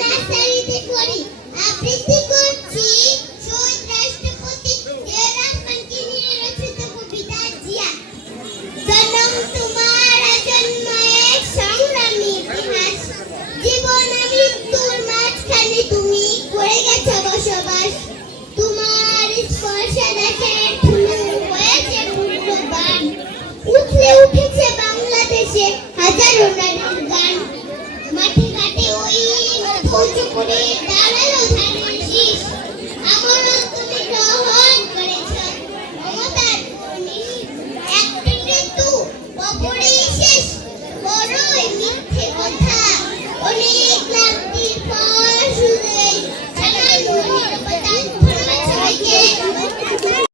নার্সারিতে পড়ি, আবৃত্তি করছি শহীদ রাষ্ট্রপতি জিয়া রহমানকে নিয়ে রচিত কবিতা জিয়া। জন্ম তোমার জন্ম এক সংগ্রামী ইতিহাস, জীবন মৃত্যুর মাঝখানে তুমি করে গেছো বসবাস। তোমার স্পর্শে দেশের ধুলো হয়েছে মূল্যবান, উঠলে উঠেছে বাংলাদেশে হাজারো নারীর গান। মাঠে ঘাটে ওই উঁচু করে দাঁড়ালো